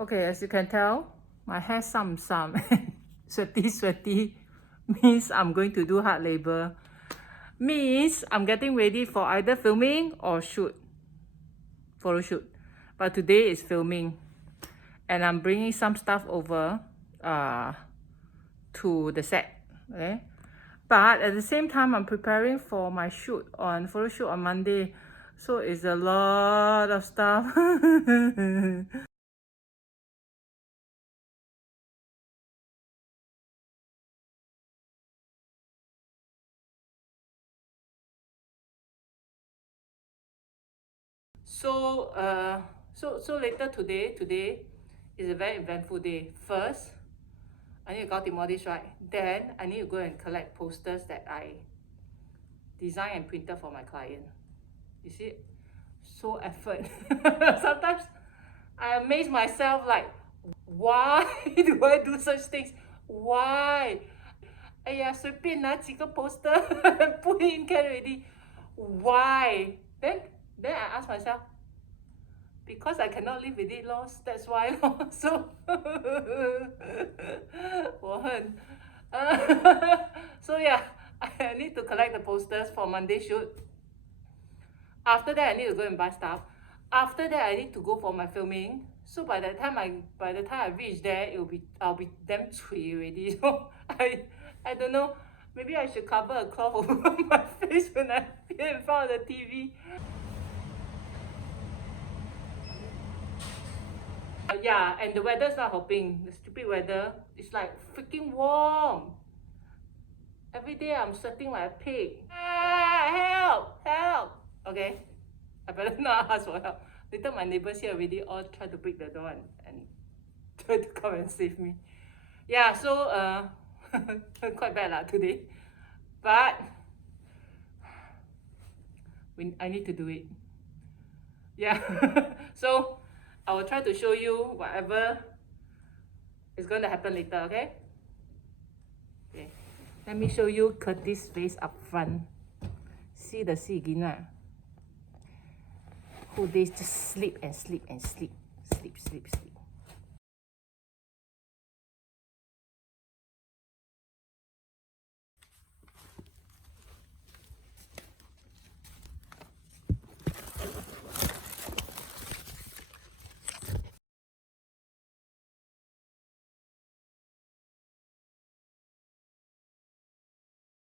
Okay, as you can tell, my hair some sweaty means I'm going to do hard labor. Means I'm getting ready for either filming or photo shoot. But today is filming, and I'm bringing some stuff over to the set. Okay, but at the same time I'm preparing for my photo shoot on Monday, so it's a lot of stuff. So later today is a very eventful day. First, I need to go to Modis, right? Then I need to go and collect posters that I design and printed for my client. You see, so effort. Sometimes I amaze myself, like, why do I do such things? Why? 哎呀，随便拿几个 poster put in can already. Why? Then I ask myself, because I cannot live with it, lost. That's why. So 我很 so yeah, I need to collect the posters for Monday shoot. After that, I need to go and buy stuff. After that, I need to go for my filming. So by the time I reach there, I'll be damn cui already. So I don't know. Maybe I should cover a cloth over my face when I appear in front of the TV. Yeah, and the weather's not helping. The stupid weather. It's like freaking warm. Every day I'm sweating like a pig. Help! Help! Okay, I better not ask for help. Later my neighbors here already all try to break the door and try to come and save me. Yeah, so quite bad lah today. But I need to do it. Yeah. So I will try to show you whatever is going to happen later, okay? Okay. Let me show you Curtis' face up front. See the Sigina. Who they just sleep and sleep and sleep. Sleep.